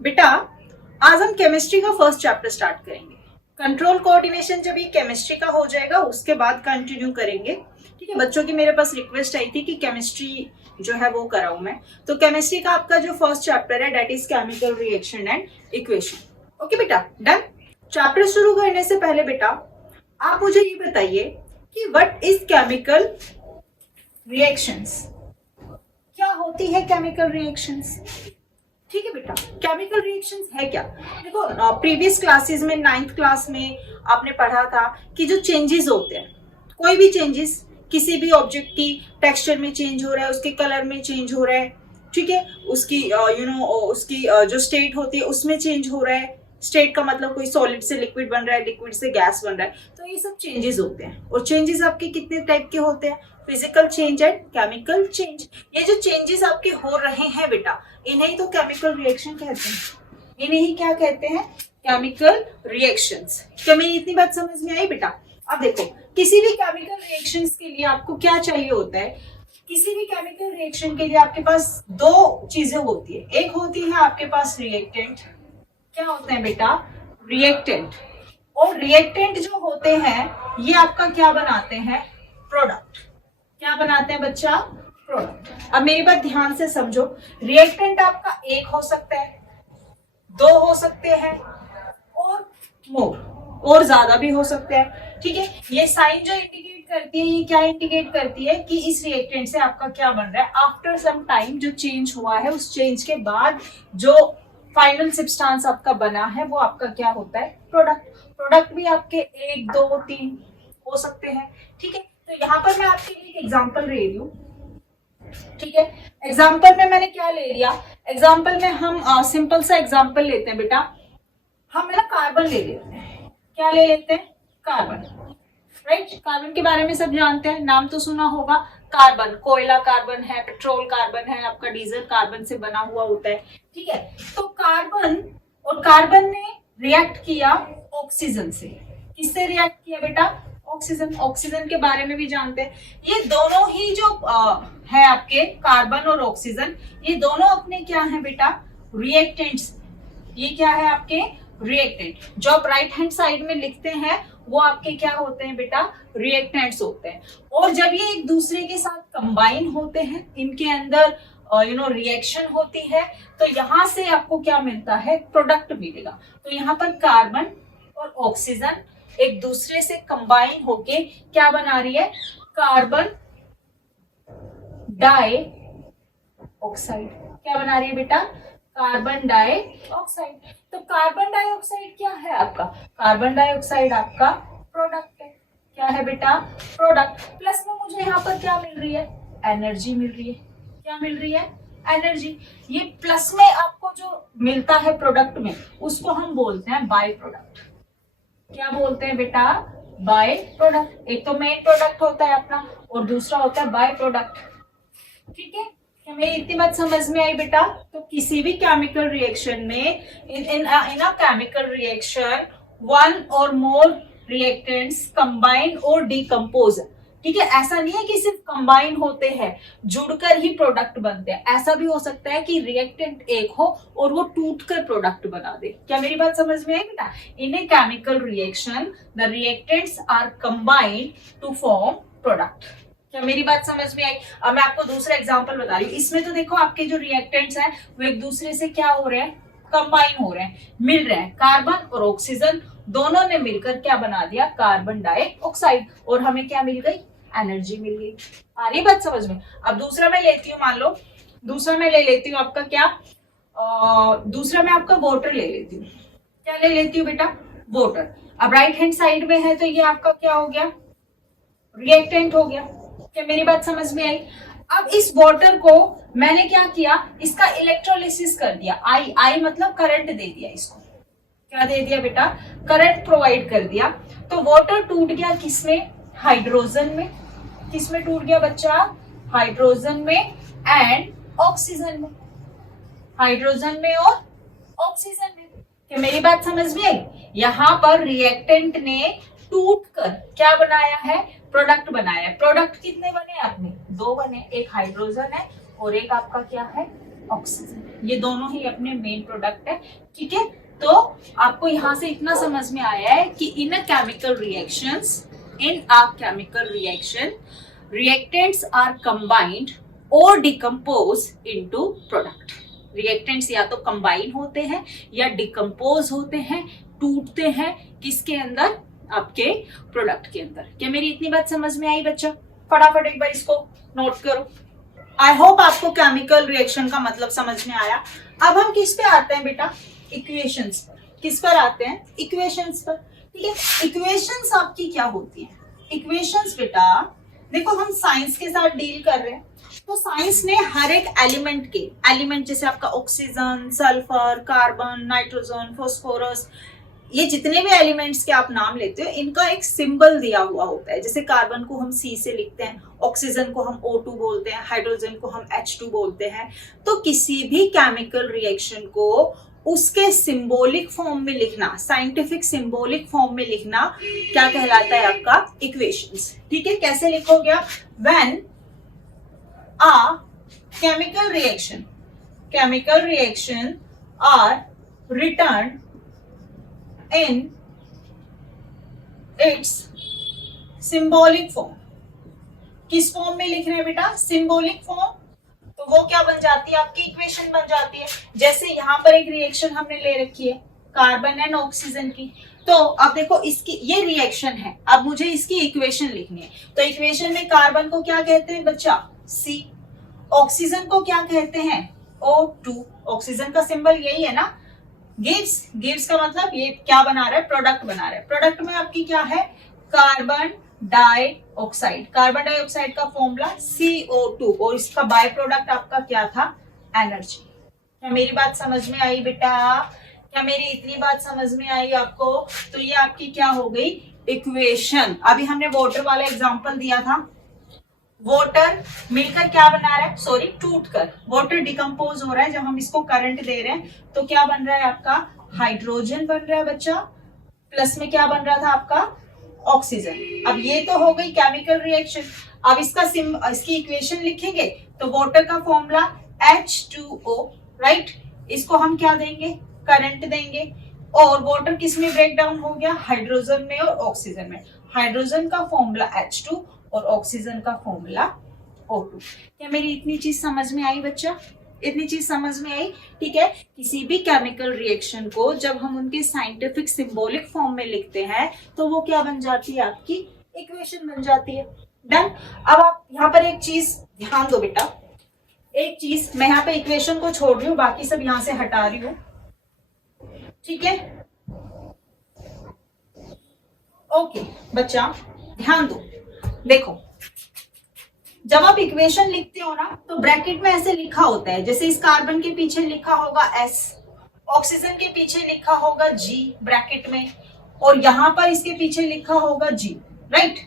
बेटा आज हम केमिस्ट्री का फर्स्ट चैप्टर स्टार्ट करेंगे। कंट्रोल कोऑर्डिनेशन जब ये केमिस्ट्री का हो जाएगा उसके बाद कंटिन्यू करेंगे। ठीक है बच्चों की मेरे पास रिक्वेस्ट आई थी कि केमिस्ट्री जो है वो कराऊं मैं, तो केमिस्ट्री का आपका जो फर्स्ट चैप्टर है that is chemical reaction and equation. Okay बेटा डन। चैप्टर शुरू करने से पहले बेटा आप मुझे ये बताइए कि व्हाट इज केमिकल रिएक्शंस, क्या होती है केमिकल रिएक्शंस। ठीक है बेटा, केमिकल रिएक्शंस है क्या। देखो प्रीवियस क्लासेस में 9th क्लास में आपने पढ़ा था कि जो चेंजेस होते हैं, कोई भी चेंजेस किसी भी ऑब्जेक्ट की टेक्सचर में चेंज हो रहा है, उसके कलर में चेंज हो रहा है, ठीक है, उसकी उसकी जो स्टेट होती है उसमें चेंज हो रहा है। स्टेट का मतलब कोई सॉलिड से लिक्विड बन रहा है, लिक्विड से गैस बन रहा है, तो ये सब चेंजेस होते हैं। और चेंजेस आपके कितने टाइप के होते हैं, physical change and chemical change. ये जो चेंजेस आपके हो रहे हैं बेटा इन्हें ही तो केमिकल रिएक्शन कहते हैं। इन्हें ही क्या कहते हैं, केमिकल रिएक्शंस। क्या मेरी इतनी बात समझ में आई बेटा। अब देखो किसी भी केमिकल रिएक्शंस के लिए आपको क्या चाहिए होता है, किसी भी केमिकल रिएक्शन के लिए आपके पास दो चीजें होती है। एक होती है आपके पास रिएक्टेंट, क्या होते हैं बेटा, रिएक्टेंट। और रिएक्टेंट जो होते हैं ये आपका क्या बनाते हैं, प्रोडक्ट। क्या बनाते हैं बच्चा, प्रोडक्ट। अब मेरी बात ध्यान से समझो, रिएक्टेंट आपका एक हो सकता है, दो हो सकते हैं और मोर, और ज्यादा भी हो सकते हैं। ठीक है, ये साइन जो इंडिकेट करती है ये क्या इंडिकेट करती है कि इस रिएक्टेंट से आपका क्या बन रहा है। आफ्टर सम टाइम जो चेंज हुआ है उस चेंज के बाद जो फाइनल सब्सटेंस आपका बना है वो आपका क्या होता है, प्रोडक्ट। प्रोडक्ट भी आपके एक दो तीन हो सकते हैं। ठीक है, तो यहाँ पर मैं आपके लिए एक एग्जांपल ले रही हूँ। ठीक है, एग्जाम्पल में मैंने क्या ले लिया, एग्जाम्पल में हम सिंपल सा एग्जाम्पल लेते हैं बेटा। हम ना कार्बन ले लेते हैं, क्या ले लेते हैं, कार्बन। राइट, कार्बन के बारे में सब जानते हैं, नाम तो सुना होगा। कार्बन, कोयला कार्बन है, पेट्रोल कार्बन है, आपका डीजल कार्बन से बना हुआ होता है। ठीक है, तो कार्बन और कार्बन ने रिएक्ट किया ऑक्सीजन से। किससे रिएक्ट किया बेटा, ऑक्सीजन। ऑक्सीजन के बारे में भी जानते हैं। ये दोनों ही जो है आपके कार्बन और ऑक्सीजन, ये दोनों अपने क्या है बेटा, रिएक्टेंट्स। ये क्या है आपके रिएक्टेंट। जो आप राइट हैंड साइड में लिखते हैं वो आपके क्या होते हैं बेटा, रिएक्टेंट्स होते हैं। और जब ये एक दूसरे के साथ कंबाइन होते हैं, इनके अंदर रिएक्शन होती है, तो यहां से आपको क्या मिलता है, प्रोडक्ट मिलेगा। तो यहाँ पर कार्बन और ऑक्सीजन एक दूसरे से कंबाइन होके क्या बना रही है, कार्बन डाई ऑक्साइड। क्या बना रही है बेटा, कार्बन डाइऑक्साइड। तो कार्बन डाइऑक्साइड क्या है आपका, कार्बन डाइऑक्साइड आपका प्रोडक्ट है। क्या है बेटा, प्रोडक्ट। प्लस में मुझे यहाँ पर क्या मिल रही है, एनर्जी मिल रही है। क्या मिल रही है, एनर्जी। ये प्लस में आपको जो मिलता है प्रोडक्ट में उसको हम बोलते हैं बाय प्रोडक्ट। क्या बोलते हैं बेटा, बाय प्रोडक्ट। एक तो मेन प्रोडक्ट होता है अपना और दूसरा होता है बाय प्रोडक्ट। ठीक है, हमें इतनी बात समझ में आई बेटा। तो किसी भी केमिकल रिएक्शन में इन अ केमिकल रिएक्शन वन और मोर रिएक्टेंट्स कंबाइन और डिकम्पोज। ठीक है, ऐसा नहीं है कि सिर्फ कंबाइन होते हैं, जुड़कर ही प्रोडक्ट बनते हैं। ऐसा भी हो सकता है कि रिएक्टेंट एक हो और वो टूटकर प्रोडक्ट बना दे। क्या मेरी बात समझ में आई बेटा। In a chemical reaction the reactants are combined to form product. क्या मेरी बात समझ में आई। अब मैं आपको दूसरा एग्जांपल बता रही हूँ। इसमें तो देखो आपके जो रिएक्टेंट्स हैं वो एक दूसरे से क्या हो रहे हैं, कंबाइन हो रहे हैं, मिल रहे हैं। कार्बन और ऑक्सीजन दोनों ने मिलकर क्या बना दिया, कार्बन डाइऑक्साइड। और हमें क्या मिल गई, एनर्जी मिल गई। आ रही बात समझ में। अब दूसरा मैं लेती हूँ, मान लो दूसरा मैं ले लेती हूँ आपका क्या, दूसरा मैं आपका वाटर ले लेती हूँ। क्या ले लेती हूँ बेटा, वाटर। अब राइट हैंड साइड में है तो ये आपका क्या हो गया, रिएक्टेंट हो गया। क्या मेरी बात समझ में आई। अब इस वाटर को मैंने क्या किया, इसका इलेक्ट्रोलिसिस कर दिया। आई मतलब करंट दे दिया इसको। क्या दे दिया बेटा, करंट प्रोवाइड कर दिया। तो वाटर टूट गया किसमें, हाइड्रोजन में। किसमें टूट गया बच्चा, हाइड्रोजन में एंड ऑक्सीजन में। हाइड्रोजन में और ऑक्सीजन में। क्या मेरी बात समझ में आई। यहाँ पर रिएक्टेंट ने टूटकर क्या बनाया है, प्रोडक्ट बनाया है। प्रोडक्ट कितने बने आपने, दो बने, एक हाइड्रोजन है और एक आपका क्या है, ऑक्सीजन। ये दोनों ही अपने मेन प्रोडक्ट है, ठीक है। तो आपको यहां से इतना समझ में आया है कि in a chemical reaction reactants are combined or decompose into product। Reactants या तो कंबाइन होते हैं या डिकम्पोज होते हैं, टूटते हैं किसके अंदर, आपके प्रोडक्ट के अंदर। क्या मेरी इतनी बात समझ में आई बच्चा? फटाफट एक बार इसको नोट करो। आई होप आपको केमिकल रिएक्शन का मतलब समझ में आया। अब हम किस पे आते हैं बेटा? इक्वेशंस पर। किस पर आते हैं? इक्वेशंस पर, ठीक है। इक्वेशंस आपकी क्या होती है? इक्वेशंस बेटा देखो, हम साइंस के साथ डील कर रहे हैं, तो साइंस ने हर एक एलिमेंट जैसे आपका oxygen, sulphur, carbon, nitrogen, phosphorus, ये जितने भी एलिमेंट्स के आप नाम लेते हो, इनका एक सिंबल दिया हुआ होता है। जैसे कार्बन को हम C से लिखते हैं, ऑक्सीजन को हम O2 बोलते हैं, हाइड्रोजन को हम H2 बोलते हैं। तो किसी भी केमिकल रिएक्शन को उसके सिंबॉलिक फॉर्म में लिखना, साइंटिफिक सिंबॉलिक फॉर्म में लिखना क्या कहलाता है? आपका इक्वेशंस, ठीक है। कैसे लिखोगे आप? When a chemical reaction are written in its symbolic form. किस फॉर्म में लिख रहे हैं बेटा? Symbolic form. तो वो क्या बन जाती है? आपकी इक्वेशन बन जाती है। जैसे यहाँ पर एक रिएक्शन हमने ले रखी है कार्बन एंड ऑक्सीजन की, तो अब देखो इसकी ये रिएक्शन है, अब मुझे इसकी इक्वेशन लिखनी है। तो इक्वेशन में कार्बन को क्या कहते हैं बच्चा? C। ऑक्सीजन को क्या कहते हैं? O2। ऑक्सीजन का सिंबल यही है ना, गिव्स का मतलब ये क्या बना रहा है? प्रोडक्ट बना रहा है। प्रोडक्ट में आपकी क्या है? Carbon dioxide. कार्बन डाइऑक्साइड का फॉर्मूला CO2 और इसका बाय प्रोडक्ट आपका क्या था? एनर्जी। क्या मेरी बात समझ में आई बेटा? क्या मेरी इतनी बात समझ में आई आपको? तो ये आपकी क्या हो गई? इक्वेशन। अभी हमने वाटर वाला एग्जांपल दिया था। वाटर मिलकर क्या बना रहा है? सॉरी, टूटकर। वाटर डिकम्पोज हो रहा है जब हम इसको करंट दे रहे हैं, तो क्या बन रहा है आपका? हाइड्रोजन बन रहा है बच्चा, प्लस में क्या बन रहा था आपका? ऑक्सीजन। अब ये तो हो गई केमिकल रिएक्शन। अब इसकी इक्वेशन लिखेंगे तो वाटर का फॉर्मूला H2O, राइट। इसको हम क्या देंगे? करंट देंगे। और वाटर किस में ब्रेक डाउन हो गया? हाइड्रोजन में और ऑक्सीजन में। हाइड्रोजन का फॉर्मूला H2 और ऑक्सीजन का फॉर्मूला O2। क्या मेरी इतनी चीज समझ में आई बच्चा? इतनी चीज समझ में आई, ठीक है। किसी भी केमिकल रिएक्शन को जब हम उनके साइंटिफिक सिंबॉलिक फॉर्म में लिखते हैं तो वो क्या बन जाती है? आपकी इक्वेशन बन जाती है। डन। अब आप यहाँ पर एक चीज ध्यान दो बेटा, एक चीज मैं यहाँ पे इक्वेशन को छोड़ रही हूँ, बाकी सब यहाँ से हटा रही हूँ, ठीक है। ओके बच्चा ध्यान दो। देखो, जब आप इक्वेशन लिखते हो ना तो ब्रैकेट में ऐसे लिखा होता है, जैसे इस कार्बन के पीछे लिखा होगा S, ऑक्सीजन के पीछे लिखा होगा G ब्रैकेट में, और यहां पर इसके पीछे लिखा होगा G, राइट।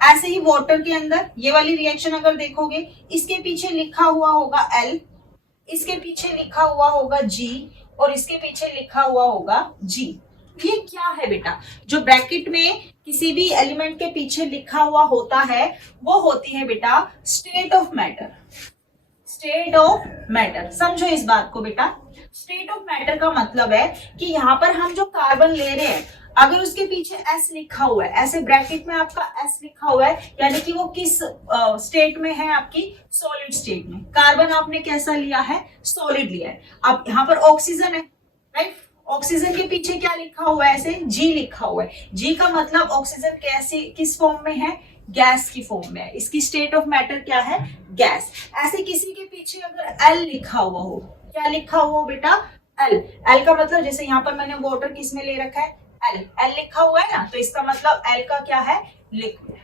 ऐसे ही वाटर के अंदर ये वाली रिएक्शन अगर देखोगे, इसके पीछे लिखा हुआ होगा L, इसके पीछे लिखा हुआ होगा G और इसके पीछे लिखा हुआ होगा G। ये क्या है बेटा? जो ब्रैकेट में किसी भी एलिमेंट के पीछे लिखा हुआ होता है वो होती है बेटा state of matter. State of matter, समझो इस बात को बेटा। स्टेट ऑफ मैटर का मतलब है कि यहाँ पर हम जो कार्बन ले रहे हैं, अगर उसके पीछे S लिखा हुआ है, ऐसे ब्रैकेट में आपका S लिखा हुआ है, यानी कि वो किस स्टेट में है? आपकी सॉलिड स्टेट में। कार्बन आपने कैसा लिया है? सॉलिड लिया है। अब यहाँ पर ऑक्सीजन है, राइट। ऑक्सीजन के पीछे क्या लिखा हुआ है? ऐसे G लिखा हुआ है। G का मतलब ऑक्सीजन कैसे, किस फॉर्म में है? गैस की फॉर्म में है। इसकी स्टेट ऑफ मैटर क्या है? गैस। ऐसे किसी के पीछे अगर L लिखा हुआ हो, क्या लिखा हुआ हो बेटा? L। L का मतलब जैसे यहाँ पर मैंने वाटर किस में ले रखा है? L लिखा हुआ है ना, तो इसका मतलब L का क्या है? लिक्विड।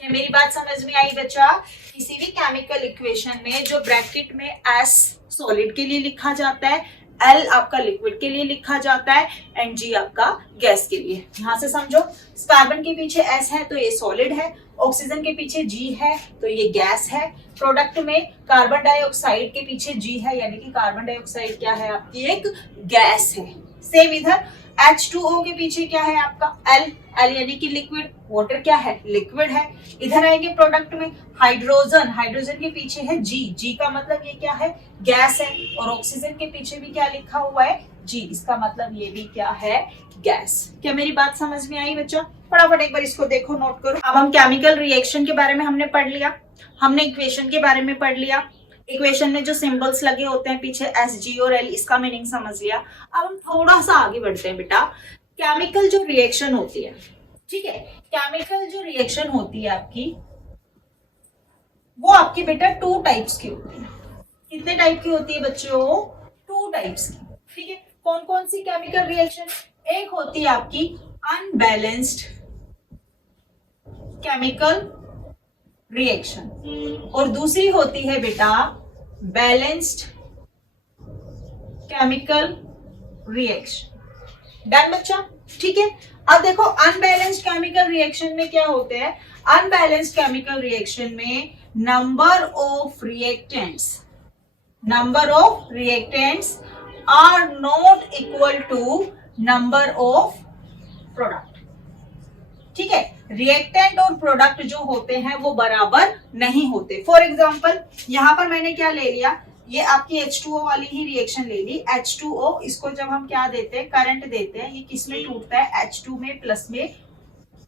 क्या मेरी बात समझ में आई बच्चा? किसी भी केमिकल इक्वेशन में जो ब्रैकेट में S सॉलिड के लिए लिखा जाता है, L आपका लिक्विड के लिए लिखा जाता है, एंड G आपका गैस के लिए। यहां से समझो, कार्बन के पीछे S है तो ये सॉलिड है, ऑक्सीजन के पीछे G है तो ये गैस है। प्रोडक्ट में कार्बन डाइऑक्साइड के पीछे G है, यानी कि कार्बन डाइऑक्साइड क्या है? आपकी एक गैस है। सेम इधर H2O के पीछे क्या है आपका L, L यानी कि लिक्विड, वाटर क्या है लिक्विड है। इधर आएंगे प्रोडक्ट में हाइड्रोजन, हाइड्रोजन के पीछे है G, G का मतलब ये क्या है गैस है, और ऑक्सीजन के पीछे भी क्या लिखा हुआ है G, इसका मतलब ये भी क्या है गैस। क्या मेरी बात समझ में आई बच्चा? फटाफट एक बार इसको देखो, नोट करो। अब हम केमिकल रिएक्शन के बारे में हमने पढ़ लिया, हमने इक्वेशन के बारे में पढ़ लिया, इक्वेशन में जो सिंबल्स लगे होते हैं पीछे Sg और L, इसका मीनिंग समझ लिया। अब हम थोड़ा सा आगे बढ़ते हैं बेटा। केमिकल जो रिएक्शन होती है, ठीक है, केमिकल जो रिएक्शन होती है आपकी, वो आपकी बेटा 2 टाइप्स की होती है। कितने टाइप की होती है बच्चों? 2 टाइप्स की, ठीक है। कौन कौन सी केमिकल रिएक्शन? एक होती है आपकी अनबैलेंस्ड केमिकल रिएक्शन, और दूसरी होती है बेटा बैलेंस्ड केमिकल रिएक्शन। डन बच्चा? ठीक है। अब देखो अनबैलेंस्ड केमिकल रिएक्शन में क्या होते हैं? अनबैलेंस्ड केमिकल रिएक्शन में number of reactants are not equal to number of product. ठीक है, रिएक्टेंट और प्रोडक्ट जो होते हैं वो बराबर नहीं होते। फॉर एग्जांपल यहां पर मैंने क्या ले लिया, ये आपकी H2O वाली ही रिएक्शन ले ली। H2O, इसको जब हम क्या देते हैं करंट देते हैं, ये किस में टूटता है H2 में प्लस में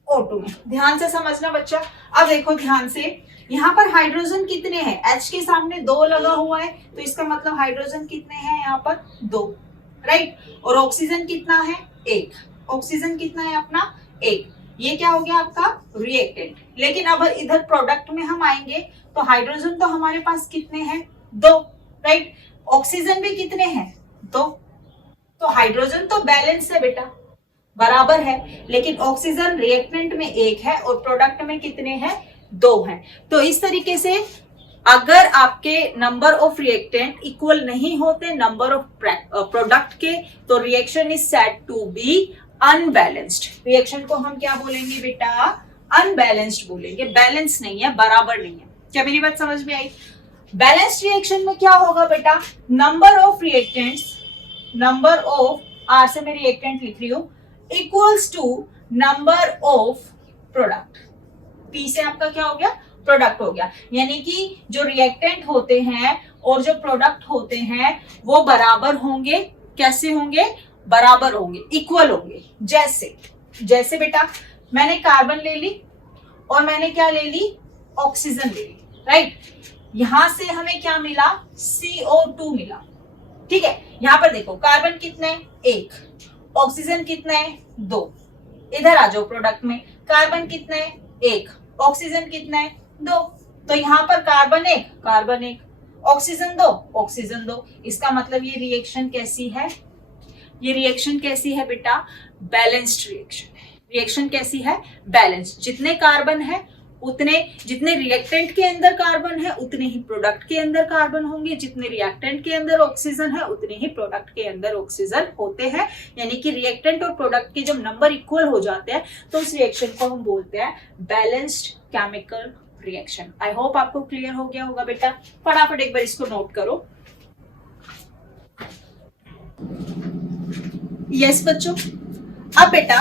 O2 में। ध्यान से समझना बच्चा। अब देखो ध्यान से, यहाँ पर हाइड्रोजन कितने हैं? H के सामने 2 लगा हुआ है, तो इसका मतलब हाइड्रोजन कितने हैं यहाँ पर? 2, राइट। और ऑक्सीजन कितना है? 1। ऑक्सीजन कितना है अपना? 1। ये क्या हो गया आपका रिएक्टेंट। लेकिन अब इधर प्रोडक्ट में हम आएंगे तो हाइड्रोजन तो हमारे पास कितने हैं? 2, राइट। ऑक्सीजन भी कितने हैं? 2। तो हाइड्रोजन तो बैलेंस है बेटा, बराबर है, लेकिन ऑक्सीजन रिएक्टेंट में 1 है और प्रोडक्ट में कितने हैं? 2 हैं। तो इस तरीके से अगर आपके नंबर ऑफ रिएक्टेंट इक्वल नहीं होते नंबर ऑफ प्रोडक्ट के, तो reaction is said to be unbalanced. Reaction को हम क्या बोलेंगे बेटा? अनबैलेंस्ड बोलेंगे। बैलेंस नहीं है, बराबर नहीं है। क्या मेरी बात समझ में आई? बैलेंस्ड रिएक्शन में क्या होगा बेटा? Number of reactants, number of, R से मैं रिएक्टेंट लिख रही हूं, equals to number of product. P से आपका क्या हो गया? प्रोडक्ट हो गया। यानी कि जो रिएक्टेंट होते हैं और जो प्रोडक्ट होते हैं वो बराबर होंगे। कैसे होंगे? बराबर होंगे, इक्वल होंगे। जैसे बेटा मैंने कार्बन ले ली और मैंने क्या ले ली? ऑक्सीजन ले ली, राइट। यहां से हमें क्या मिला? CO2 मिला, ठीक है। यहां पर देखो कार्बन कितने? 1। ऑक्सीजन कितने? 2। इधर आ जाओ प्रोडक्ट में, कार्बन कितने? 1। ऑक्सीजन कितने? 2। तो यहां पर कार्बन 1, ऑक्सीजन 2, ऑक्सीजन 2। इसका मतलब ये रिएक्शन कैसी है? ये रिएक्शन कैसी है बेटा? बैलेंस्ड रिएक्शन है। रिएक्शन कैसी है? बैलेंस्ड। जितने कार्बन है उतने, जितने रिएक्टेंट के अंदर कार्बन है उतने ही प्रोडक्ट के अंदर कार्बन होंगे, जितने रिएक्टेंट के अंदर ऑक्सीजन है उतने ही प्रोडक्ट के अंदर ऑक्सीजन होते हैं। यानी कि रिएक्टेंट और प्रोडक्ट के जब नंबर इक्वल हो जाते हैं तो उस रिएक्शन को हम बोलते हैं balanced chemical reaction. I hope आपको क्लियर हो गया होगा बेटा। फटाफट एक बार इसको नोट करो। यस बच्चों, अब बेटा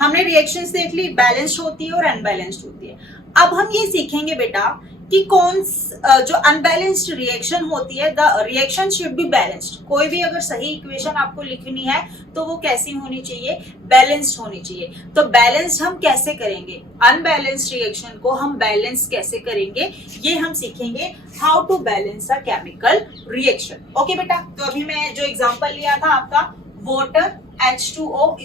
हमने रिएक्शंस देख ली, बैलेंस्ड होती है और अनबैलेंस्ड होती है। अब हम ये सीखेंगे बेटा कि जो अनबैलेंस्ड रिएक्शन होती है, the reaction should be balanced. कोई भी अगर सही इक्वेशन आपको लिखनी है तो वो कैसी होनी चाहिए? बैलेंस्ड होनी चाहिए। तो बैलेंस्ड हम कैसे करेंगे? अनबैलेंस्ड रिएक्शन को हम बैलेंस कैसे करेंगे ये हम सीखेंगे। How to balance a chemical reaction. Okay बेटा, तो अभी मैं जो एग्जांपल लिया था आपका वाटर H2O,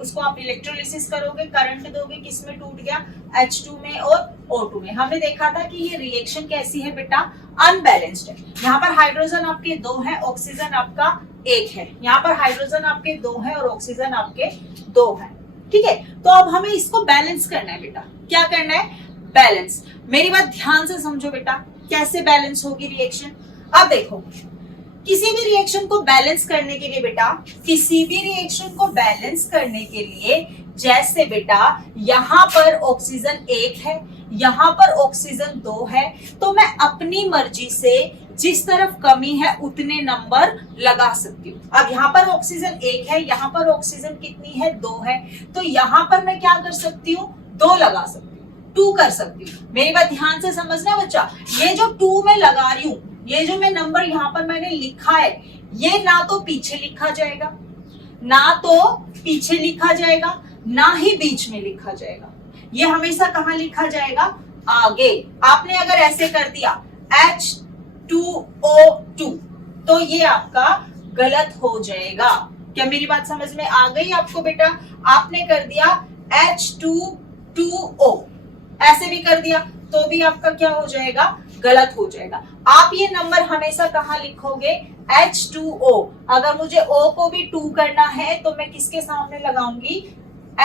उसको आप इलेक्ट्रोलिसिस करोगे, करंट दोगे, किस में टूट गया? H2 में और O2 में। हमने देखा था कि ये रिएक्शन कैसी है बेटा? अनबैलेंस्ड है। यहाँ पर हाइड्रोजन आपके 2 है, ऑक्सीजन आपका 1 है। यहाँ पर हाइड्रोजन आपके 2 है और ऑक्सीजन आपके 2 है, ठीक है। तो अब हमें इसको बैलेंस करना है बेटा। क्या करना है? बैलेंस। मेरी बात ध्यान से समझो बेटा, कैसे बैलेंस होगी रिएक्शन। अब देखो, किसी भी रिएक्शन को बैलेंस करने के लिए बेटा, किसी भी रिएक्शन को बैलेंस करने के लिए, जैसे बेटा यहाँ पर ऑक्सीजन 1 है, यहाँ पर ऑक्सीजन 2 है, तो मैं अपनी मर्जी से जिस तरफ कमी है उतने नंबर लगा सकती हूँ। अब यहाँ पर ऑक्सीजन 1 है, यहाँ पर ऑक्सीजन कितनी है 2 है, तो यहाँ पर मैं क्या कर सकती हूँ 2 लगा सकती हूँ, 2 कर सकती हूँ। मेरी बात ध्यान से समझना बच्चा, ये जो 2 मैं लगा रही हूँ, ये जो मैं नंबर यहाँ पर मैंने लिखा है, ये ना तो पीछे लिखा जाएगा, ना तो पीछे लिखा जाएगा, ना ही बीच में लिखा जाएगा, ये हमेशा कहाँ लिखा जाएगा, आगे। आपने अगर ऐसे कर दिया H2O2 तो ये आपका गलत हो जाएगा। क्या मेरी बात समझ में आ गई आपको बेटा? आपने कर दिया H2O, ऐसे भी कर दिया तो भी आपका क्या हो जाएगा, गलत हो जाएगा। आप ये नंबर हमेशा कहाँ लिखोगे, H2O। अगर मुझे O को भी 2 करना है तो मैं किसके सामने लगाऊंगी,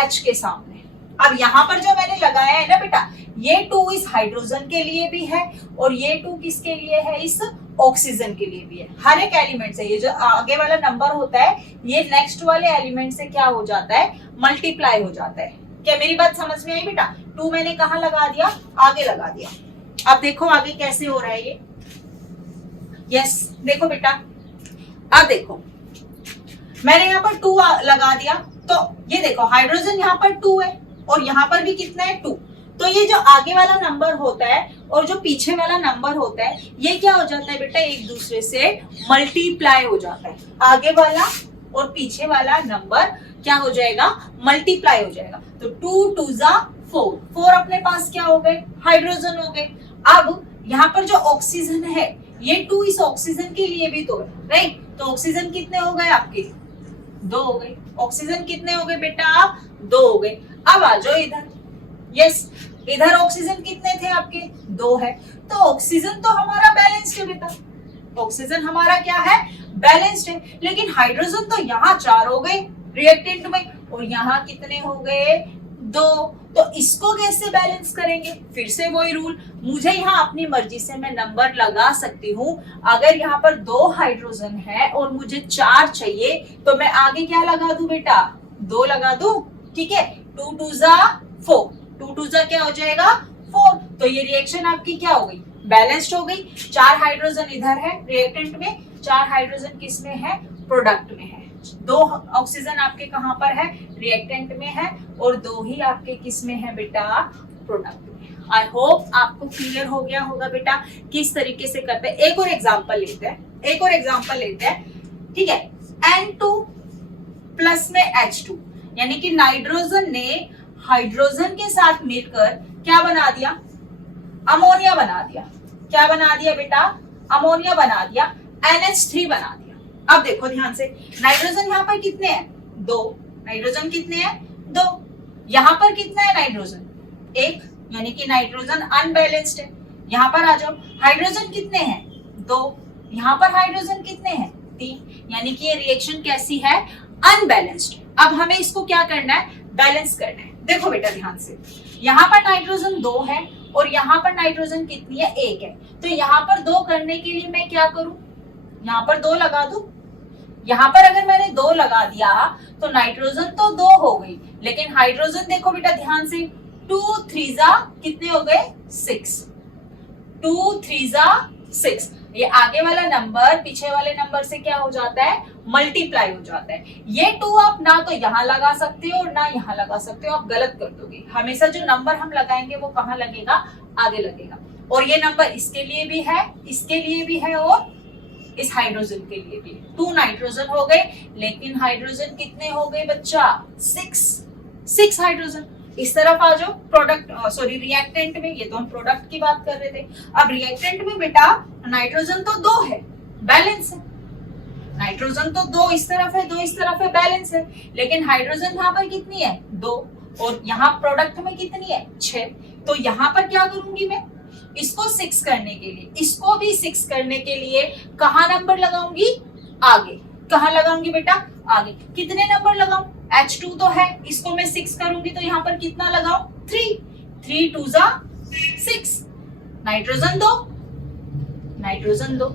H के सामने। अब यहाँ पर जो मैंने लगाया है ना बेटा, ये 2 इस हाइड्रोजन के लिए भी है और ये 2 किसके लिए है, इस ऑक्सीजन के लिए भी है। हर एक एलिमेंट से ये जो आगे वाला नंबर होता है, ये नेक्स्ट वाले एलिमेंट से क्या हो जाता है, मल्टीप्लाई हो जाता है। क्या मेरी बात समझ में आई बेटा? 2 मैंने कहाँ लगा दिया, आगे लगा दिया। अब देखो आगे कैसे हो रहा है ये। यस देखो बेटा, अब देखो मैंने यहाँ पर 2 लगा दिया, तो ये देखो हाइड्रोजन यहाँ पर 2 है और यहाँ पर भी कितना है 2, तो ये जो आगे वाला नंबर होता है और जो पीछे वाला नंबर होता है, ये क्या हो जाता है बेटा, एक दूसरे से मल्टीप्लाई हो जाता है। आगे वाला और पीछे वाला नंबर क्या हो जाएगा, मल्टीप्लाई हो जाएगा। तो 2 2 जा 4, 4 अपने पास क्या हो गए, हाइड्रोजन हो गए। अब यहाँ पर जो ऑक्सीजन है, ये 2 इस ऑक्सीजन के लिए भी तो है, राइट? तो ऑक्सीजन कितने हो गए आपके, 2 हो गए। ऑक्सीजन कितने हो गए बेटा, 2 हो गए। अब आ जाओ इधर। यस, इधर ऑक्सीजन कितने थे आपके, 2 है, तो ऑक्सीजन तो हमारा बैलेंस्ड है बेटा, ऑक्सीजन हमारा क्या है, बैलेंस्ड है। लेकिन हाइड्रोजन तो यहाँ 4 हो गए रिएक्टेंट में और यहाँ कितने हो गए, 2, तो इसको कैसे बैलेंस करेंगे? फिर से वही रूल, मुझे यहाँ अपनी मर्जी से मैं नंबर लगा सकती हूँ। अगर यहाँ पर 2 हाइड्रोजन है और मुझे 4 चाहिए तो मैं आगे क्या लगा दूं बेटा, 2 लगा दूं, ठीक है। 2 2 जा 4, 2 2 जा क्या हो जाएगा 4, तो ये रिएक्शन आपकी क्या हो गई, बैलेंस्ड हो गई। 4 हाइड्रोजन इधर है रिएक्टेंट में, 4 हाइड्रोजन किस में है, प्रोडक्ट में है। 2 ऑक्सीजन आपके कहां पर है, रिएक्टेंट में है, और 2 ही आपके किस में है बेटा, प्रोडक्ट में। आई होप आपको क्लियर हो गया होगा बेटा किस तरीके से करते हैं। एक और एग्जांपल लेते हैं, ठीक है। N2 प्लस में H2, यानी कि नाइट्रोजन ने हाइड्रोजन के साथ मिलकर क्या बना दिया, अमोनिया बना दिया। क्या बना दिया बेटा, अमोनिया बना दिया, NH3 बना दिया। अब देखो ध्यान से, नाइट्रोजन यहाँ पर कितने हैं, 2, नाइट्रोजन कितने हैं, 2, यहाँ पर कितना है नाइट्रोजन, 1, यानी कि नाइट्रोजन अनबैलेंस्ड है। यहाँ पर आ जाओ, हाइड्रोजन कितने हैं, 2, यहाँ पर हाइड्रोजन कितने हैं, 3, यानी कि ये रिएक्शन कैसी है, अनबैलेंस्ड। अब हमें इसको क्या करना है, बैलेंस करना है। देखो बेटा ध्यान से, यहाँ पर नाइट्रोजन 2 है और यहाँ पर नाइट्रोजन कितनी है, 1 है, तो यहाँ पर 2 करने के लिए मैं क्या करूं, यहाँ पर 2 लगा दूं। यहाँ पर अगर मैंने 2 लगा दिया तो नाइट्रोजन तो 2 हो गई, लेकिन हाइड्रोजन देखो बेटा ध्यान से, 2 3 जा कितने हो गए, 6, 2 3 जा 6। ये आगे वाला नंबर पीछे वाले नंबर से क्या हो जाता है, मल्टीप्लाई हो जाता है। ये 2 आप ना तो यहाँ लगा सकते हो और ना यहाँ लगा सकते हो, आप गलत कर दोगे। हमेशा जो नंबर हम लगाएंगे वो कहाँ लगेगा, आगे लगेगा। और ये नंबर इसके लिए भी है, इसके लिए भी है और इस हाइड्रोजन के लिए भी। 2 नाइट्रोजन हो गए, लेकिन हाइड्रोजन कितने हो गए बच्चा, 6 हाइड्रोजन। इस तरफ आ जाओ प्रोडक्ट, सॉरी रिएक्टेंट में, ये तो हम प्रोडक्ट की बात कर रहे थे। अब रिएक्टेंट में बेटा नाइट्रोजन तो 2 है, बैलेंस है, नाइट्रोजन तो 2 इस तरफ है, 2 इस तरफ है, बैलेंस है। लेकिन हाइड्रोजन यहाँ पर कितनी है, 2, और यहाँ प्रोडक्ट में कितनी है, 6। तो यहाँ पर क्या करूंगी मैं, इसको 6 करने के लिए, इसको भी 6 करने के लिए कहाँ नंबर लगाऊंगी, आगे। कहाँ लगाऊंगी बेटा, आगे। कितने नंबर लगाऊं, H2 तो है, इसको मैं 6 करूंगी तो यहाँ पर कितना लगाऊं, 3, 3 2 जा 6, नाइट्रोजन 2, नाइट्रोजन 2,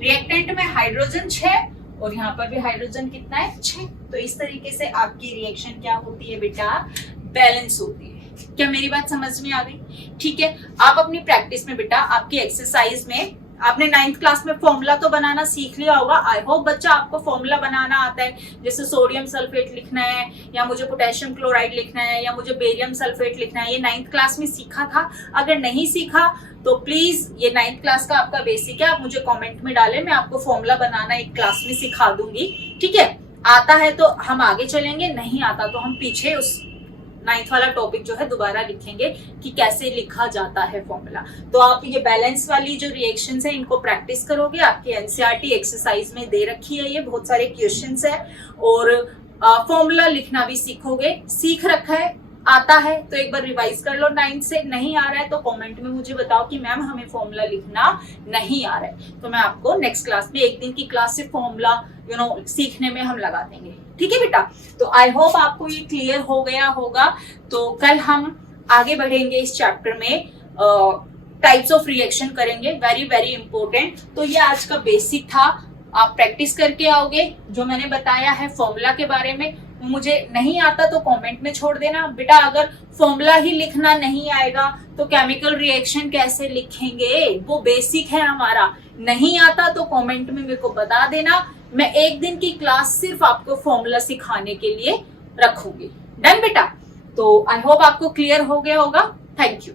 रिएक्टेंट में हाइड्रोजन 6 और यहाँ पर भी हाइड्रोजन कितना है, 6। तो इस तरीके से आपकी रिएक्शन क्या होती है बेटा, बैलेंस होती है। क्या मेरी बात समझ में आ गई? ठीक है, आप अपनी प्रैक्टिस में बेटा, आपकी एक्सरसाइज में आपने 9th क्लास में फॉर्मूला तो बनाना सीख लिया होगा। आई होप बच्चा आपको फॉर्मूला बनाना आता है, जैसे सोडियम सल्फेट लिखना है या मुझे पोटेशियम क्लोराइड लिखना है या मुझे बेरियम सल्फेट लिखना है, ये 9th क्लास में सीखा था। अगर नहीं सीखा तो प्लीज ये 9th क्लास का आपका बेसिक है, आप मुझे कमेंट में डालें, मैं आपको फॉर्मूला बनाना एक क्लास में सिखा दूंगी। ठीक है, आता है तो हम आगे चलेंगे, नहीं आता तो हम पीछे उस 9th वाला टॉपिक जो है दोबारा लिखेंगे कि कैसे लिखा जाता है फॉर्मूला। तो आप ये बैलेंस वाली जो रिएक्शंस है इनको प्रैक्टिस करोगे, आपकी एनसीईआरटी एक्सरसाइज में दे रखी है, ये बहुत सारे क्वेश्चंस है, और फॉर्मूला लिखना भी सीखोगे। सीख रखा है, आता है तो एक बार रिवाइज कर लो 9th से, नहीं आ रहा है तो कमेंट में मुझे बताओ कि मैम हमें फॉर्मूला लिखना नहीं आ रहा है, तो मैं आपको नेक्स्ट क्लास में, एक दिन की क्लास से फॉर्मूला सीखने में हम लगा देंगे। ठीक है बेटा, तो आई होप आपको ये क्लियर हो गया होगा। तो कल हम आगे बढ़ेंगे इस चैप्टर में, टाइप्स ऑफ रिएक्शन करेंगे, वेरी वेरी इंपॉर्टेंट। तो ये आज का बेसिक था, आप प्रैक्टिस करके आओगे। जो मैंने बताया है फॉर्मूला के बारे में, मुझे नहीं आता तो कमेंट में छोड़ देना बेटा। अगर फॉर्मूला ही लिखना नहीं आएगा तो केमिकल रिएक्शन कैसे लिखेंगे, वो बेसिक है हमारा। नहीं आता तो कमेंट में मेरे को बता देना, मैं एक दिन की क्लास सिर्फ आपको फॉर्मूला सिखाने के लिए रखूंगी। डन बेटा, तो आई होप आपको क्लियर हो गया होगा। Thank you.